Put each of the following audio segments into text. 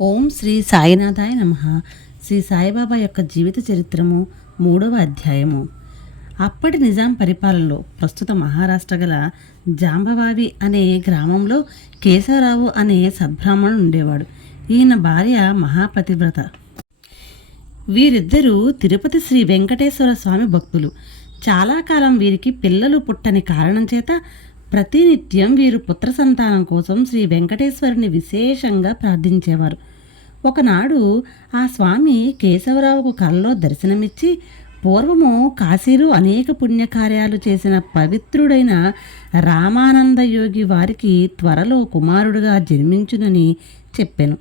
ఓం శ్రీ సాయినాథాయ నమ. శ్రీ సాయిబాబా యొక్క జీవిత చరిత్రము మూడవ అధ్యాయము. అప్పటి నిజాం పరిపాలనలో ప్రస్తుత మహారాష్ట్ర గల జాంబవావి అనే గ్రామంలో కేశవరావు అనే సద్బ్రాహ్మణుడు ఉండేవాడు. ఈయన భార్య మహాపతివ్రత. వీరిద్దరూ తిరుపతి శ్రీ వెంకటేశ్వర స్వామి భక్తులు. చాలా కాలం వీరికి పిల్లలు పుట్టని కారణం చేత ప్రతినిత్యం వీరు పుత్ర సంతానం కోసం శ్రీ వెంకటేశ్వరుని విశేషంగా ప్రార్థించేవారు. ఒకనాడు ఆ స్వామి కేశవరావుకు కలలో దర్శనమిచ్చి పూర్వము కాశీలో అనేక పుణ్యకార్యాలు చేసిన పవిత్రుడైన రామానంద యోగి వారికి త్వరలో కుమారుడుగా జన్మించునని చెప్పాను.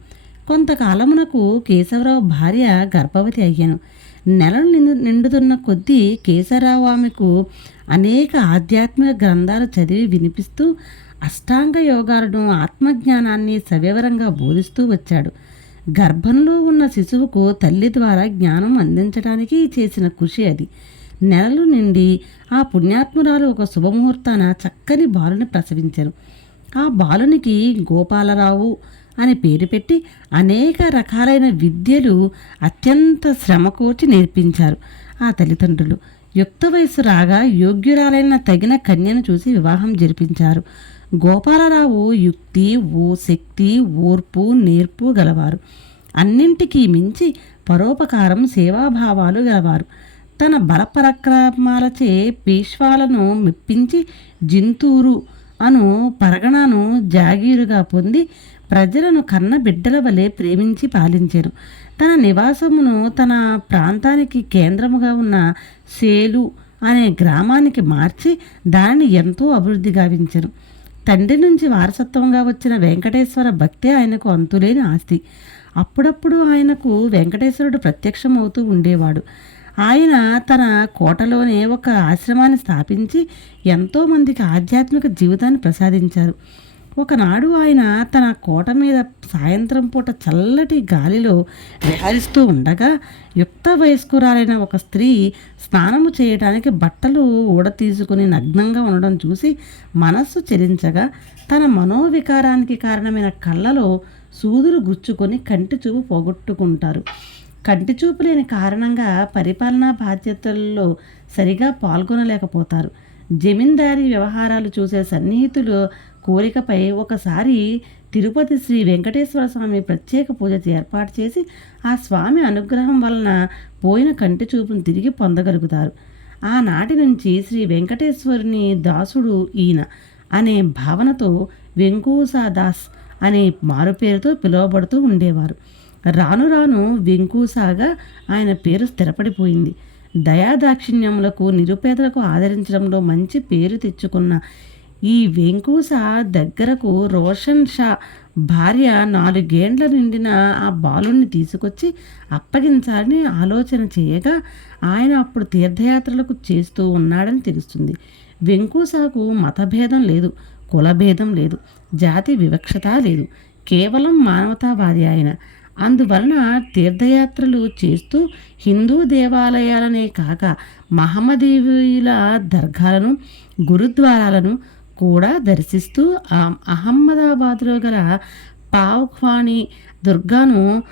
కొంతకాలమునకు కేశవరావు భార్య గర్భవతి అయ్యాను. నెలలు నిండు నిండుతున్న కొద్దీ కేశవరావు ఆమెకు అనేక ఆధ్యాత్మిక గ్రంథాలు చదివి వినిపిస్తూ అష్టాంగ యోగాలను ఆత్మజ్ఞానాన్ని సవివరంగా బోధిస్తూ వచ్చాడు. గర్భంలో ఉన్న శిశువుకు తల్లి ద్వారా జ్ఞానం అందించడానికి చేసిన కృషి అది. నెలలు నిండి ఆ పుణ్యాత్మురాలు ఒక శుభముహూర్తాన చక్కని బాలుని ప్రసవించారు ఆ బాలునికి గోపాలరావు అని పేరు పెట్టి అనేక రకాలైన విద్యలు అత్యంత శ్రమకోర్చి నేర్పించారు ఆ తల్లిదండ్రులు. యుక్త వయసు రాగా యోగ్యురాలైన తగిన కన్యను చూసి వివాహం జరిపించారు. గోపాలరావు యుక్తి ఓ శక్తి ఓర్పు నేర్పు గలవారు. అన్నింటికీ మించి పరోపకారం సేవాభావాలు గలవారు. తన బలపరక్రమాలచే పేష్వాలను మెప్పించి జింతూరు అను పరగణను జాగీరుగా పొంది ప్రజలను కన్న బిడ్డల వలె ప్రేమించి పాలించారు తన నివాసమును తన ప్రాంతానికి కేంద్రముగా ఉన్న సేలు అనే గ్రామానికి మార్చి దానిని ఎంతో అభివృద్ధి గావించను. తండ్రి నుంచి వారసత్వంగా వచ్చిన వెంకటేశ్వర భక్తే ఆయనకు అంతులేని ఆస్తి. అప్పుడప్పుడు ఆయనకు వెంకటేశ్వరుడు ప్రత్యక్షమవుతూ ఉండేవాడు. ఆయన తన కోటలోనే ఒక ఆశ్రమాన్ని స్థాపించి ఎంతోమందికి ఆధ్యాత్మిక జీవితాన్ని ప్రసాదించారు. ఒకనాడు ఆయన తన కోట మీద సాయంత్రం పూట చల్లటి గాలిలో విహరిస్తూ ఉండగా యుక్త వయస్కురాలైన ఒక స్త్రీ స్నానము చేయడానికి బట్టలు ఊడ తీసుకుని నగ్నంగా ఉండడం చూసి మనస్సు చెలించగా తన మనోవికారానికి కారణమైన కళ్ళలో సూదులు గుచ్చుకొని కంటి చూపు పోగొట్టుకుంటారు. కంటి చూపు లేని కారణంగా పరిపాలనా బాధ్యతల్లో సరిగా పాల్గొనలేకపోతారు. జమీందారీ వ్యవహారాలు చూసే సన్నిహితులు కోరికపై ఒకసారి తిరుపతి శ్రీ వెంకటేశ్వర స్వామి ప్రత్యేక పూజ ఏర్పాటు చేసి ఆ స్వామి అనుగ్రహం వలన పోయిన కంటి చూపును తిరిగి పొందగలుగుతారు. ఆనాటి నుంచి శ్రీ వెంకటేశ్వరుని దాసుడు ఈయన అనే భావనతో వెంకూసాదాస్ అనే మారుపేరుతో పిలువబడుతూ ఉండేవారు. రాను రాను వెంకూసాగా ఆయన పేరు స్థిరపడిపోయింది. దయాదాక్షిణ్యములకు నిరుపేదలకు ఆదరించడంలో మంచి పేరు తెచ్చుకున్న ఈ వెంకూస దగ్గరకు రోషన్ షా భార్య నాలుగేండ్ల నిండిన ఆ బాలుని తీసుకొచ్చి అప్పగించాలని ఆలోచన చేయగా ఆయన అప్పుడు తీర్థయాత్రలకు చేస్తూ ఉన్నాడని తెలుస్తుంది. వెంకూసాకు మతభేదం లేదు కులభేదం లేదు జాతి వివక్షత లేదు కేవలం మానవతావాది ఆయన. అందువలన తీర్థయాత్రలు చేస్తూ హిందూ దేవాలయాలనే కాక మహమ్మదీయుల దర్గాలను గురుద్వారాలను కూడా దర్శిస్తూ అహ్మదాబాద్లో గల పావుఖ్వాణి దుర్గాను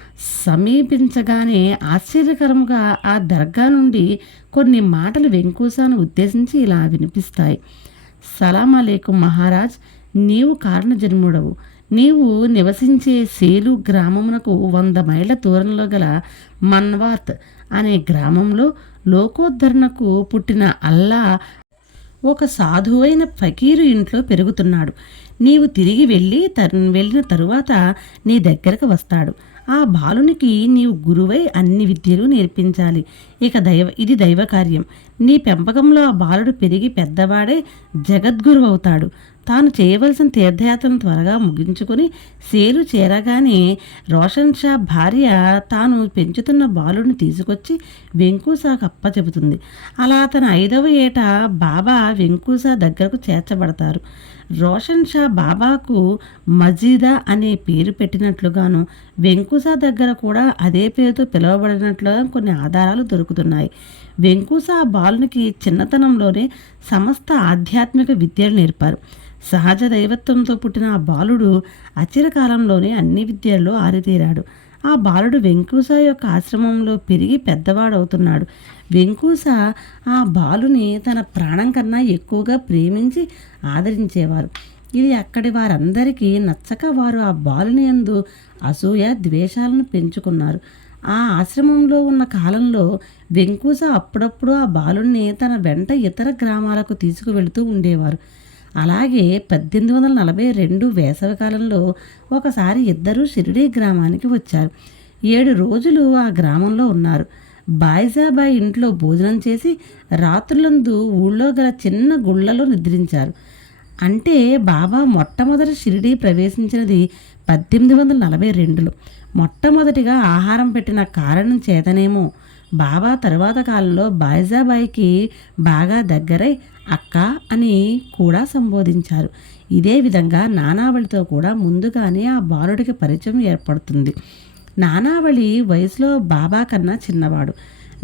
సమీపించగానే ఆశ్చర్యకరముగా ఆ దర్గా నుండి కొన్ని మాటలు వెంకూసాను ఉద్దేశించి ఇలా వినిపిస్తాయి. సలాం అలేకుం మహారాజ్ నీవు కారణజన్ముడవు. నీవు నివసించే సేలు గ్రామమునకు వంద మైళ్ళ దూరంలో గల మన్వార్త్ అనే గ్రామంలో లోకోద్ధరణకు పుట్టిన అల్లా ఒక సాధువైన ఫకీరు ఇంట్లో పెరుగుతున్నాడు. నీవు తిరిగి వెళ్ళి తర్ వెళ్ళిన తరువాత నీ దగ్గరకు వస్తాడు. ఆ బాలునికి నీవు గురువై అన్ని విద్యలు నేర్పించాలి. ఇక దైవ ఇది దైవ కార్యం నీ పెంపకంలో ఆ బాలుడు పెరిగి పెద్దవాడే జగద్గురు అవుతాడు తాను చేయవలసిన తీర్థయాత్రను త్వరగా ముగించుకొని సేలు చేరగానే రోషన్ షా భార్య తాను పెంచుతున్న బాలుడిని తీసుకొచ్చి వెంకూసాకు అప్పచెబుతుంది. అలా తన ఐదవ ఏట బాబా వెంకూసా దగ్గరకు చేర్చబడతారు. రోషన్ షా బాబాకు మజీదా అనే పేరు పెట్టినట్లుగాను వెంకుసా దగ్గర కూడా అదే పేరుతో పిలువబడినట్లుగా కొన్ని ఆధారాలు దొరుకుతున్నాయి. వెంకుసా బాలునికి చిన్నతనంలోనే సమస్త ఆధ్యాత్మిక విద్యలు నేర్పారు. సహజ దైవత్వంతో పుట్టిన ఆ బాలుడు అచిరకాలంలోనే అన్ని విద్యల్లో ఆరితేరాడు. ఆ బాలుడు వెంకూస యొక్క ఆశ్రమంలో పెరిగి పెద్దవాడవుతున్నాడు. వెంకూస ఆ బాలుని తన ప్రాణం కన్నా ఎక్కువగా ప్రేమించి ఆదరించేవారు. ఇది అక్కడి వారందరికీ నచ్చక వారు ఆ బాలుని యందు అసూయ ద్వేషాలను పెంచుకున్నారు. ఆ ఆశ్రమంలో ఉన్న కాలంలో వెంకూస అప్పుడప్పుడు ఆ బాలుణ్ణి తన వెంట ఇతర గ్రామాలకు తీసుకువెళుతూ ఉండేవారు. అలాగే పద్దెనిమిది వందల నలభై రెండు వేసవికాలంలో ఒకసారి ఇద్దరూ షిరిడీ గ్రామానికి వచ్చారు. ఏడు రోజులు ఆ గ్రామంలో ఉన్నారు. బాయిజాబాయి ఇంట్లో భోజనం చేసి రాత్రులందు ఊళ్ళో గల చిన్న గుళ్ళలో నిద్రించారు. అంటే బాబా మొట్టమొదటి షిరిడీ ప్రవేశించినది పద్దెనిమిది వందల నలభై రెండులో. మొట్టమొదటిగా ఆహారం పెట్టిన కారణం చేతనేమో బాబా తరువాత కాలంలో బాయిజాబాయికి బాగా దగ్గరై అక్క అని కూడా సంబోధించారు. ఇదే విధంగా నానావళితో కూడా ముందుగానే ఆ బాలుడికి పరిచయం ఏర్పడుతుంది. నానావళి వయసులో బాబా కన్నా చిన్నవాడు.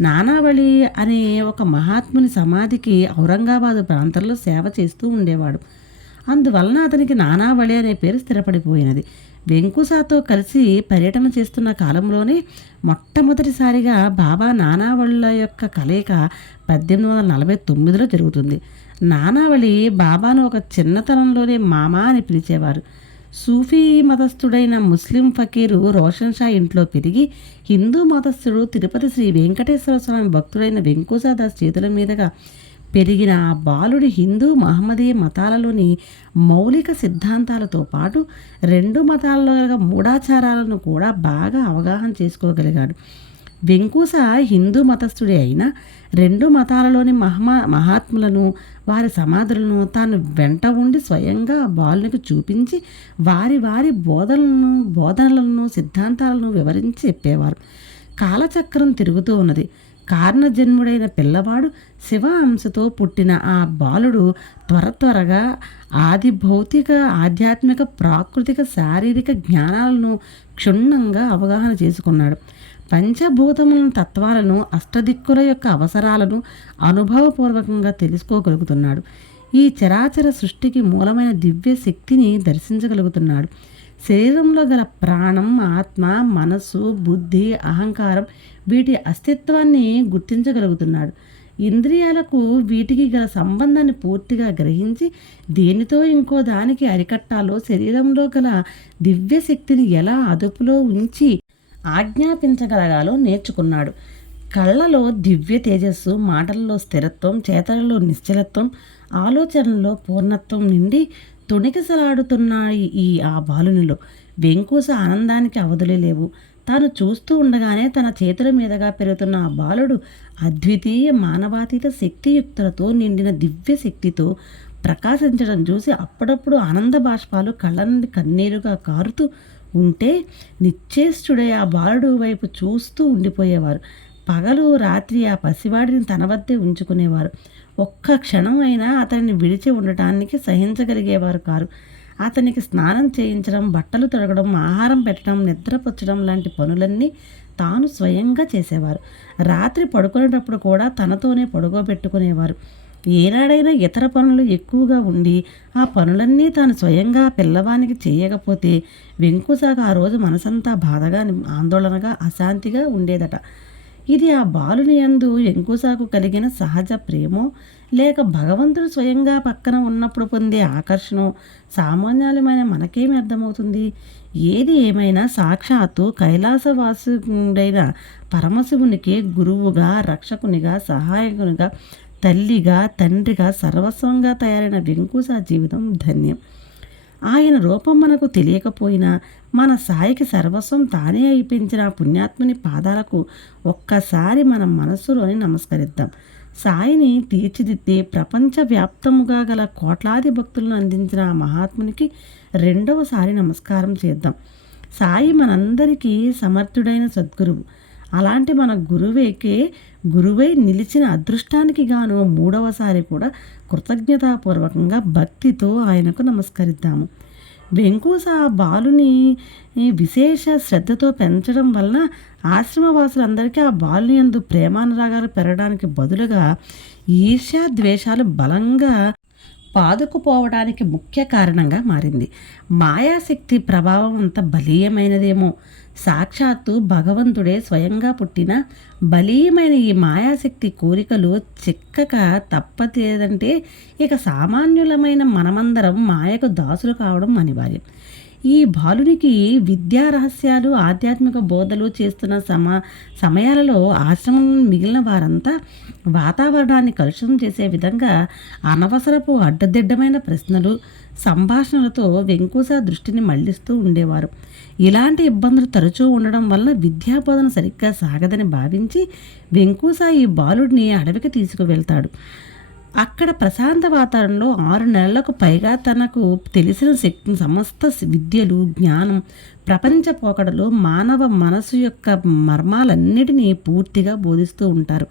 నానావళి అనే ఒక మహాత్ముని సమాధికి ఔరంగాబాదు ప్రాంతంలో సేవ చేస్తూ ఉండేవాడు. అందువలన అతనికి నానావళి అనే పేరు స్థిరపడిపోయినది. వెంకుసాతో కలిసి పర్యటన చేస్తున్న కాలంలోనే మొట్టమొదటిసారిగా బాబా నానావళుల యొక్క కలయిక పద్దెనిమిది వందల నలభై తొమ్మిదిలో జరుగుతుంది. నానావళి బాబాను ఒక చిన్నతనంలోనే మామా అని పిలిచేవారు. సూఫీ మతస్థుడైన ముస్లిం ఫకీరు రోషన్ షా ఇంట్లో పెరిగి హిందూ మతస్థుడు తిరుపతి శ్రీ వెంకటేశ్వర స్వామి భక్తుడైన వెంకుసాదాస్ చేతుల మీదుగా పెరిగిన ఆ బాలుడి హిందూ మహమ్మదీయ మతాలలోని మౌలిక సిద్ధాంతాలతో పాటు రెండు మతాలలో గల మూఢాచారాలను కూడా బాగా అవగాహన చేసుకోగలిగాడు. వెంకూస హిందూ మతస్థుడే అయినా రెండు మతాలలోని మహమా మహాత్ములను వారి సమాధులను తాను వెంట ఉండి స్వయంగా బాలునికి చూపించి వారి వారి బోధనలను బోధనలను సిద్ధాంతాలను వివరించి చెప్పేవారు. కాలచక్రం తిరుగుతూ ఉన్నది. కారణజన్ముడైన పిల్లవాడు శివ అంశతో పుట్టిన ఆ బాలుడు త్వర త్వరగా ఆది భౌతిక ఆధ్యాత్మిక ప్రాకృతిక శారీరక జ్ఞానాలను క్షుణ్ణంగా అవగాహన చేసుకున్నాడు. పంచభూతముల తత్వాలను అష్టదిక్కుల యొక్క అవసరాలను అనుభవపూర్వకంగా తెలుసుకోగలుగుతున్నాడు. ఈ చరాచర సృష్టికి మూలమైన దివ్య శక్తిని దర్శించగలుగుతున్నాడు. శరీరంలో గల ప్రాణం ఆత్మ మనస్సు బుద్ధి అహంకారం వీటి అస్తిత్వాన్ని గుర్తించగలుగుతున్నాడు. ఇంద్రియాలకు వీటికి గల సంబంధాన్ని పూర్తిగా గ్రహించి దేనితో ఇంకో దానికి అరికట్టాలో శరీరంలో గల దివ్య శక్తిని ఎలా అదుపులో ఉంచి ఆజ్ఞాపించగలగాలో నేర్చుకున్నాడు. కళ్ళలో దివ్య తేజస్సు మాటలలో స్థిరత్వం చేతలలో నిశ్చలత్వం ఆలోచనలో పూర్ణత్వం నిండి తొణికిసలాడుతున్నాయి ఈ ఆ బాలునిలో. వెంకూస ఆనందానికి అవధులు లేవు. తాను చూస్తూ ఉండగానే తన చేతుల మీదుగా పెరుగుతున్న ఆ బాలుడు అద్వితీయ మానవాతీత శక్తియుక్తులతో నిండిన దివ్య శక్తితో ప్రకాశించడం చూసి అప్పుడప్పుడు ఆనంద బాష్పాలు కళ్ళ నుండి కన్నీరుగా కారుతూ ఉంటే నిశ్చేష్టుడై ఆ బాలుడు వైపు చూస్తూ ఉండిపోయేవారు. పగలు రాత్రి ఆ పసివాడిని తన వద్దే ఉంచుకునేవారు. ఒక్క క్షణం అయినా అతన్ని విడిచి ఉండటానికి సహించగలిగేవారు కారు. అతనికి స్నానం చేయించడం బట్టలు తొడగడం ఆహారం పెట్టడం నిద్రపుచ్చడం లాంటి పనులన్నీ తాను స్వయంగా చేసేవారు. రాత్రి పడుకునేటప్పుడు కూడా తనతోనే పడుకోబెట్టుకునేవారు. ఏనాడైనా ఇతర పనులు ఎక్కువగా ఉండి ఆ పనులన్నీ తాను స్వయంగా పిల్లవానికి చేయకపోతే వెంకుసాగా ఆ రోజు మనసంతా బాధగా ఆందోళనగా అశాంతిగా ఉండేదట. ఇది ఆ బాలుని యందు వెంకుసాకు కలిగిన సహజ ప్రేమో లేక భగవంతుడు స్వయంగా పక్కన ఉన్నప్పుడు పొందే ఆకర్షణ సామాన్యాలమైన మనకేమి అర్థమవుతుంది? ఏది ఏమైనా సాక్షాత్తు కైలాసవాసుడైన పరమశివునికి గురువుగా రక్షకునిగా సహాయకునిగా తల్లిగా తండ్రిగా సర్వస్వంగా తయారైన వెంకుస జీవితం ధన్యం. ఆయన రూపం మనకు తెలియకపోయినా మన సాయికి సర్వస్వం తానే అయిపించిన పుణ్యాత్ముని పాదాలకు ఒక్కసారి మన మనస్సులోని నమస్కరిద్దాం. సాయిని తీర్చిదిద్ది ప్రపంచవ్యాప్తముగా గల కోట్లాది భక్తులను అందించిన ఆ మహాత్మునికి రెండవసారి నమస్కారం చేద్దాం. సాయి మనందరికీ సమర్థుడైన సద్గురువు. అలాంటి మన గురువేకే గురువై నిలిచిన అదృష్టానికి గాను మూడవసారి కూడా కృతజ్ఞతాపూర్వకంగా భక్తితో ఆయనకు నమస్కరిద్దాము. వెంకూస ఆ బాలుని విశేష శ్రద్ధతో పెంచడం వలన ఆశ్రమవాసులందరికీ ఆ బాలుని యందు ప్రేమానురాగాలు పెరగడానికి బదులుగా ఈర్ష్యా ద్వేషాలు బలంగా పాదుకుపోవడానికి ముఖ్య కారణంగా మారింది. మాయాశక్తి ప్రభావం అంత బలీయమైనదేమో. సాక్షాత్తు భగవంతుడే స్వయంగా పుట్టిన బలీయమైన ఈ మాయాశక్తి కోరికలు చిక్కక తప్పతేదంటే ఇక సామాన్యులమైన మనమందరం మాయకు దాసులు కావడం అనివార్యం. ఈ బాలునికి విద్యా రహస్యాలు ఆధ్యాత్మిక బోధలు చేస్తున్న సమ సమయాలలో ఆశ్రమం మిగిలిన వారంతా వాతావరణాన్ని కలుషితం చేసే విధంగా అనవసరపు అడ్డదిడ్డమైన ప్రశ్నలు సంభాషణలతో వెంకూస దృష్టిని మళ్ళిస్తూ ఉండేవారు. ఇలాంటి ఇబ్బందులు తరచూ ఉండడం వలన విద్యాబోధన సరిగ్గా సాగదని భావించి వెంకూస ఈ బాలుడిని అడవికి తీసుకువెళ్తాడు. అక్కడ ప్రశాంత వాతావరణంలో ఆరు నెలలకు పైగా తనకు తెలిసిన శక్తి సమస్త విద్యలు జ్ఞానం ప్రపంచ పోకడలు మానవ మనసు యొక్క మర్మాలన్నిటినీ పూర్తిగా బోధిస్తూ ఉంటారు.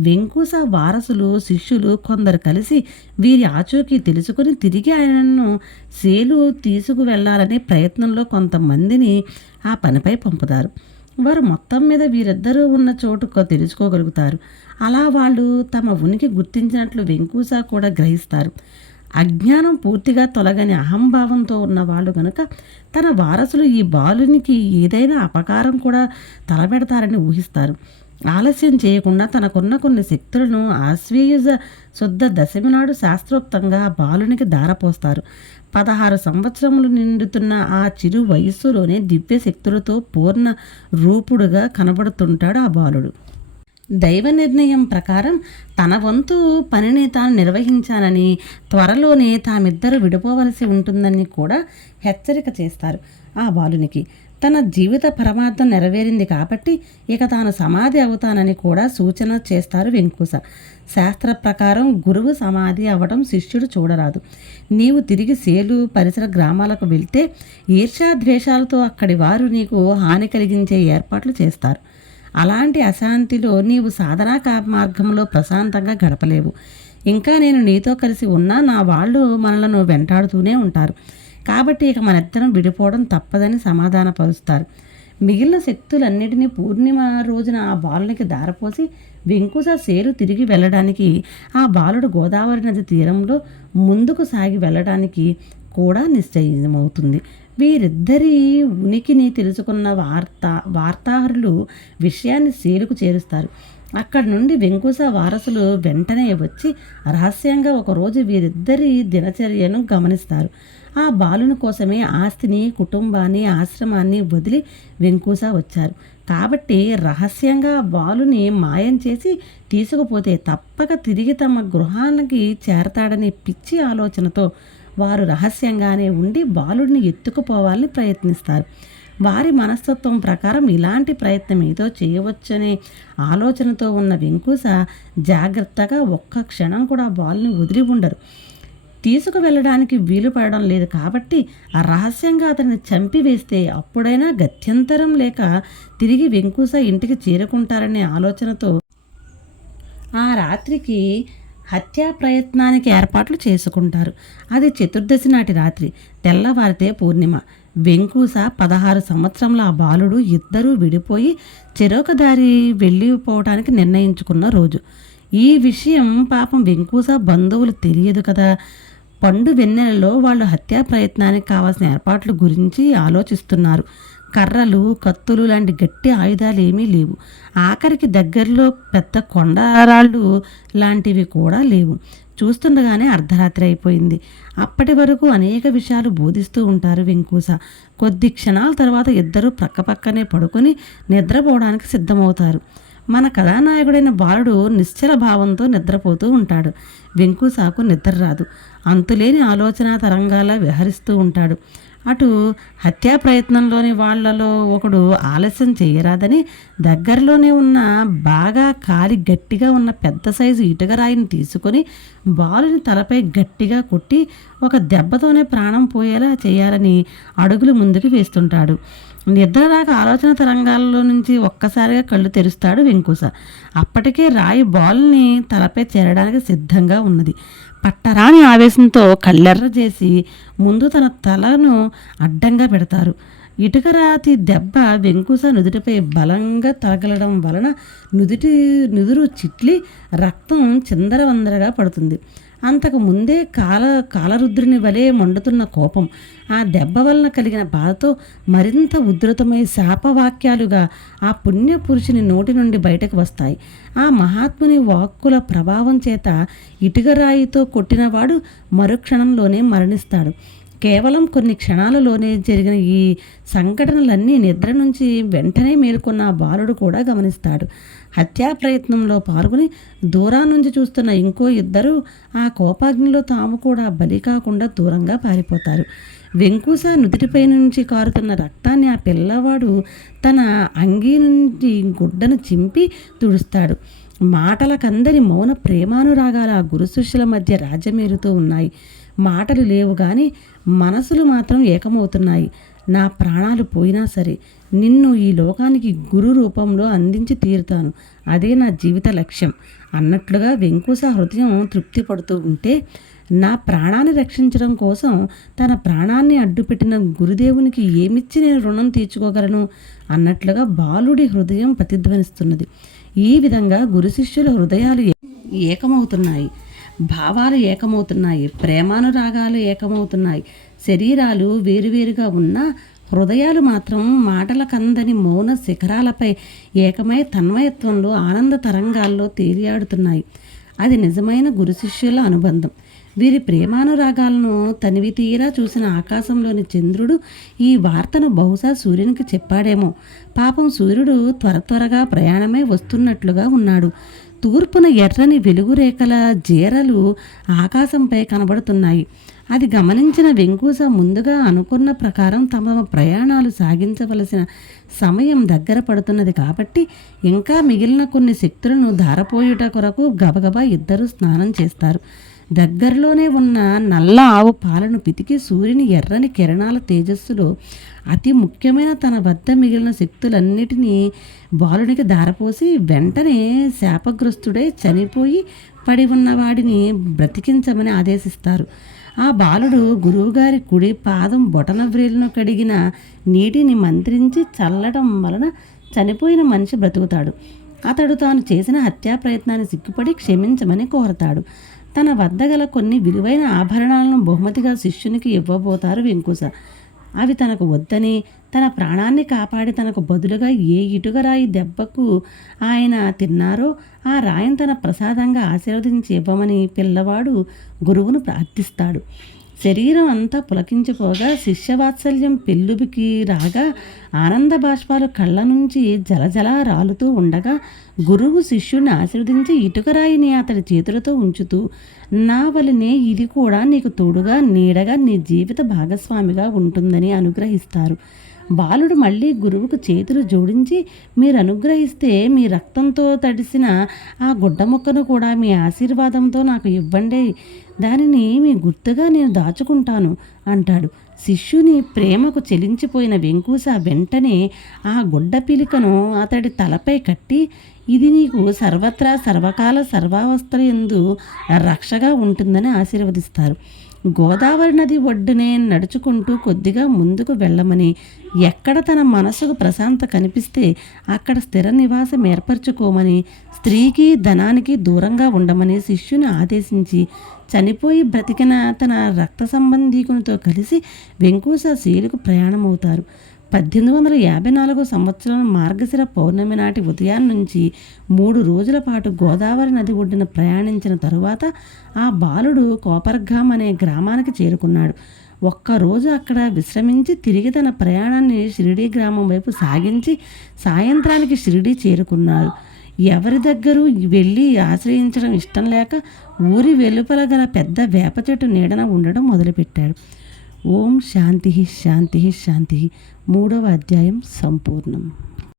వెంకూస వారసులు శిష్యులు కొందరు కలిసి వీరి ఆచూకీ తెలుసుకుని తిరిగి ఆయనను సేలు తీసుకువెళ్ళాలనే ప్రయత్నంలో కొంతమందిని ఆ పనిపై పంపుతారు. వారు మొత్తం మీద వీరిద్దరూ ఉన్న చోటు తెలుసుకోగలుగుతారు. అలా వాళ్ళు తమ ఉనికి గుర్తించినట్లు వెంకూస కూడా గ్రహిస్తారు. అజ్ఞానం పూర్తిగా తొలగని అహంభావంతో ఉన్న వాళ్ళు గనుక తన వారసులు ఈ బాలునికి ఏదైనా అపకారం కూడా తలపెడతారని ఊహిస్తారు. ఆలస్యం చేయకుండా తనకున్న కొన్ని శక్తులను ఆశ్వీయుజ శుద్ధ దశమి నాడు శాస్త్రోక్తంగా బాలునికి దారపోస్తారు పదహారు సంవత్సరములు నిండుతున్న ఆ చిరు వయస్సులోనే దివ్య శక్తులతో పూర్ణ రూపుడుగా కనబడుతుంటాడు ఆ బాలుడు. దైవ నిర్ణయం ప్రకారం తన వంతు పనిని తాను నిర్వహించానని త్వరలోనే తామిద్దరు విడిపోవలసి ఉంటుందని కూడా హెచ్చరిక చేస్తారు ఆ బాలునికి. తన జీవిత పరమార్థం నెరవేరింది కాబట్టి ఇక తాను సమాధి అవుతానని కూడా సూచన చేస్తారు వెంకుస. శాస్త్ర ప్రకారం గురువు సమాధి అవడం శిష్యుడు చూడరాదు. నీవు తిరిగి సేలు పరిసర గ్రామాలకు వెళ్తే ఈర్ష్యాద్వేషాలతో అక్కడి వారు నీకు హాని కలిగించే ఏర్పాట్లు చేస్తారు. అలాంటి అశాంతిలో నీవు సాధనా మార్గంలో ప్రశాంతంగా గడపలేవు. ఇంకా నేను నీతో కలిసి ఉన్నా నా వాళ్ళు మనలను వెంటాడుతూనే ఉంటారు. కాబట్టి ఇక మనిద్దరం విడిపోవడం తప్పదని సమాధానపరుస్తారు. మిగిలిన శక్తులన్నిటినీ పూర్ణిమ రోజున ఆ బాలునికి దారపోసి వెంకుస సేరు తిరిగి వెళ్ళడానికి ఆ బాలుడు గోదావరి నది తీరంలో ముందుకు సాగి వెళ్ళడానికి కూడా నిశ్చయమవుతుంది. వీరిద్దరి ఉనికిని తెలుసుకున్న వార్త వార్తాహరులు విషయాన్ని సేలుకు చేరుస్తారు. అక్కడి నుండి వెంకుస వారసులు వెంటనే వచ్చి రహస్యంగా ఒకరోజు వీరిద్దరి దినచర్యను గమనిస్తారు. ఆ బాలుని కోసమే ఆస్తిని కుటుంబాన్ని ఆశ్రమాన్ని వదిలి వెంకూస వచ్చారు. కాబట్టి రహస్యంగా బాలుని మాయం చేసి తీసుకుపోతే తప్పక తిరిగి తమ గృహానికి చేరతాడనే పిచ్చి ఆలోచనతో వారు రహస్యంగానే ఉండి బాలుడిని ఎత్తుకుపోవాలని ప్రయత్నిస్తారు. వారి మనస్తత్వం ప్రకారం ఇలాంటి ప్రయత్నం ఏదో చేయవచ్చనే ఆలోచనతో ఉన్న వెంకూస జాగ్రత్తగా ఒక్క క్షణం కూడా బాల్ని వదిలి ఉండరు. తీసుకువెళ్ళడానికి వీలు పడడం లేదు కాబట్టి ఆ రహస్యంగా అతన్ని చంపివేస్తే అప్పుడైనా గత్యంతరం లేక తిరిగి వెంకూస ఇంటికి చేరుకుంటారనే ఆలోచనతో ఆ రాత్రికి హత్యా ప్రయత్నానికి ఏర్పాట్లు చేసుకుంటారు. అది చతుర్దశి నాటి రాత్రి తెల్లవారితే పూర్ణిమ. వెంకూస పదహారు సంవత్సరంలో ఆ బాలుడు ఇద్దరూ విడిపోయి చెరొక దారి వెళ్ళిపోవటానికి నిర్ణయించుకున్న రోజు. ఈ విషయం పాపం వెంకూస బంధువులు తెలియదు కదా. పండు వెన్నెలలో వాళ్ళు హత్యా ప్రయత్నానికి కావాల్సిన ఏర్పాట్ల గురించి ఆలోచిస్తున్నారు. కర్రలు కత్తులు లాంటి గట్టి ఆయుధాలు ఏమీ లేవు. ఆఖరికి దగ్గరలో పెద్ద కొండరాళ్ళు లాంటివి కూడా లేవు. చూస్తుండగానే అర్ధరాత్రి అయిపోయింది. అప్పటి వరకు అనేక విషయాలు బోధిస్తూ ఉంటారు వెంకూస. కొద్ది క్షణాల తర్వాత ఇద్దరు పక్కపక్కనే పడుకొని నిద్రపోవడానికి సిద్ధమవుతారు. మన కథానాయకుడైన బాలుడు నిశ్చల భావంతో నిద్రపోతూ ఉంటాడు. వెంకూసాకు నిద్ర రాదు. అంతులేని ఆలోచన తరంగాల విహరిస్తూ ఉంటాడు. అటు హత్యా ప్రయత్నంలోని వాళ్ళలో ఒకడు ఆలస్యం చేయరాదని దగ్గరలోనే ఉన్న బాగా కాలి గట్టిగా ఉన్న పెద్ద సైజు ఇటుకరాయిని తీసుకొని బాలుని తలపై గట్టిగా కొట్టి ఒక దెబ్బతోనే ప్రాణం పోయేలా చేయాలని అడుగులు ముందుకు వేస్తుంటాడు. నిద్ర రాక ఆలోచన తరంగాల్లో నుంచి ఒక్కసారిగా కళ్ళు తెరుస్తాడు వెంకుస. అప్పటికే రాయి బాల్ని తలపై చేరడానికి సిద్ధంగా ఉన్నది. పట్టరాని ఆవేశంతో కళ్ళెర్ర చేసి ముందు తన తలను అడ్డంగా పెడతారు. ఇటుకరాతి దెబ్బ వెంకుస నుదుటిపై బలంగా తగలడం వలన నుదుటి నుదురు చిట్లి రక్తం చిందరవందరగా పడుతుంది. అంతకు ముందే కాల కాలరుద్రుని వలె మండుతున్న కోపం ఆ దెబ్బ వలన కలిగిన బాధతో మరింత ఉధృతమై శాపవాక్యాలుగా ఆ పుణ్య పురుషుని నోటి నుండి బయటకు వస్తాయి. ఆ మహాత్ముని వాక్కుల ప్రభావం చేత ఇటుకరాయితో కొట్టినవాడు మరుక్షణంలోనే మరణిస్తాడు. కేవలం కొన్ని క్షణాలలోనే జరిగిన ఈ సంఘటనలన్నీ నిద్ర నుంచి వెంటనే మేల్కొన్న బాలుడు కూడా గమనిస్తాడు. హత్యా ప్రయత్నంలో పాల్గొని దూరా నుంచి చూస్తున్న ఇంకో ఇద్దరు ఆ కోపాగ్నిలో తాము కూడా బలి కాకుండా దూరంగా పారిపోతారు. వెంకూస నుదుటిపై నుంచి కారుతున్న రక్తాన్ని ఆ పిల్లవాడు తన అంగీ నుండి గుడ్డను చింపి తుడుస్తాడు. మాటలకందరి మౌన ప్రేమానురాగాల ఆ గురు శిష్యుల మధ్య రాజ్యమేరుతూ ఉన్నాయి. మాటలు లేవు కానీ మనసులు మాత్రం ఏకమవుతున్నాయి. నా ప్రాణాలు పోయినా సరే నిన్ను ఈ లోకానికి గురు రూపంలో అందించి తీరుతాను. అదే నా జీవిత లక్ష్యం. అన్నట్లుగా వెంకుశ హృదయం తృప్తి పడుతూ ఉంటే నా ప్రాణాన్ని రక్షించడం కోసం తన ప్రాణాన్ని అడ్డుపెట్టిన గురుదేవునికి ఏమిచ్చి నేను రుణం తీర్చుకోగలను? అన్నట్లుగా బాలుడి హృదయం ప్రతిధ్వనిస్తున్నది. ఈ విధంగా గురు శిష్యుల హృదయాలు ఏకమవుతున్నాయి. భావాలు ఏకమవుతున్నాయి ప్రేమానురాగాలు ఏకమవుతున్నాయి. శరీరాలు వేరువేరుగా ఉన్నా హృదయాలు మాత్రం మాటల కందని మౌన శిఖరాలపై ఏకమై తన్మయత్వంలో ఆనంద తరంగాల్లో తేలియాడుతున్నాయి. అది నిజమైన గురు శిష్యుల అనుబంధం. వీరి ప్రేమానురాగాలను తనివి తీరా చూసిన ఆకాశంలోని చంద్రుడు ఈ వార్తను బహుశా సూర్యునికి చెప్పాడేమో. పాపం సూర్యుడు త్వర త్వరగా ప్రయాణమై వస్తున్నట్లుగా ఉన్నాడు. తూర్పున ఎర్రని వెలుగురేఖల జీరలు ఆకాశంపై కనబడుతున్నాయి. అది గమనించిన వెంకూస ముందుగా అనుకున్న ప్రకారం తమ ప్రయాణాలు సాగించవలసిన సమయం దగ్గర పడుతున్నది కాబట్టి ఇంకా మిగిలిన కొన్ని శక్తులను ధారపోయుట కొరకు గబగబా ఇద్దరు స్నానం చేస్తారు. దగ్గరలోనే ఉన్న నల్ల ఆవు పాలను పితికి సూర్యుని ఎర్రని కిరణాల తేజస్సులో అతి ముఖ్యమైన తన వద్ద మిగిలిన శక్తులన్నిటినీ బాలునికి దారపోసి వెంటనే శాపగ్రస్తుడై చనిపోయి పడి ఉన్నవాడిని బ్రతికించమని ఆదేశిస్తారు. ఆ బాలుడు గురువుగారి కుడి పాదం బొటన వ్రేలును కడిగిన నీటిని మంత్రించి చల్లడం వలన చనిపోయిన మనిషి బ్రతుకుతాడు. అతడు తాను చేసిన హత్యా ప్రయత్నాన్ని సిగ్గుపడి క్షమించమని కోరతాడు. తన వద్ద గల కొన్ని విలువైన ఆభరణాలను బహుమతిగా శిష్యునికి ఇవ్వబోతారు వెంకుశ అవి తనకు వద్దని తన ప్రాణాన్ని కాపాడి తనకు బదులుగా ఏ ఇటుకరాయి దెబ్బకు ఆయన తిన్నారో ఆ రాయిని తన ప్రసాదంగా ఆశీర్వదించి ఇవ్వమని పిల్లవాడు గురువును ప్రార్థిస్తాడు. శరీరం అంతా పులకించిపోగా శిష్యవాత్సల్యం పెళ్ళుబికి రాగా ఆనంద బాష్పాలు కళ్ళ నుంచి జలజల రాలుతూ ఉండగా గురువు శిష్యుని ఆశీర్వదించి ఇటుకరాయిని అతడి చేతులతో ఉంచుతూ నా వలనే ఇది కూడా నీకు తోడుగా నీడగా నీ జీవిత భాగస్వామిగా ఉంటుందని అనుగ్రహిస్తారు. బాలుడు మళ్ళీ గురువుకు చేతులు జోడించి మీరు అనుగ్రహిస్తే మీ రక్తంతో తడిసిన ఆ గుడ్డ మొక్కను కూడా మీ ఆశీర్వాదంతో నాకు ఇవ్వండి. దానిని మీ గుర్తుగా నేను దాచుకుంటాను అంటాడు. శిష్యుని ప్రేమకు చెలించిపోయిన వెంకూస వెంటనే ఆ గుడ్డ పిలికను అతడి తలపై కట్టి ఇది నీకు సర్వత్రా సర్వకాల సర్వావస్థల ఎందు రక్షగా ఉంటుందని ఆశీర్వదిస్తారు. గోదావరి నది ఒడ్డునే నడుచుకుంటూ కొద్దిగా ముందుకు వెళ్ళమని ఎక్కడ తన మనసుకు ప్రశాంత కనిపిస్తే అక్కడ స్థిర నివాసం ఏర్పరచుకోమని స్త్రీకి ధనానికి దూరంగా ఉండమని శిష్యుని ఆదేశించి చనిపోయి బ్రతికిన తన రక్త సంబంధీకునితో కలిసి వెంకూస శీలకు ప్రయాణమవుతారు. పద్దెనిమిది వందల యాభై నాలుగో సంవత్సరం మార్గశిర పౌర్ణమి నాటి ఉదయం నుంచి మూడు రోజుల పాటు గోదావరి నది ఒడ్డున ప్రయాణించిన తరువాత ఆ బాలుడు కోపర్గాం అనే గ్రామానికి చేరుకున్నాడు. ఒక్కరోజు అక్కడ విశ్రమించి తిరిగి తన ప్రయాణాన్ని షిరిడీ గ్రామం వైపు సాగించి సాయంత్రానికి షిరిడీ చేరుకున్నాడు. ఎవరి దగ్గర వెళ్ళి ఆశ్రయించడం ఇష్టం లేక ఊరి వెలుపల గల పెద్ద వేప చెట్టు నీడన ఉండడం మొదలుపెట్టాడు. ఓం శాంతి శాంతి శాంతి మూడవ అధ్యాయం సంపూర్ణం.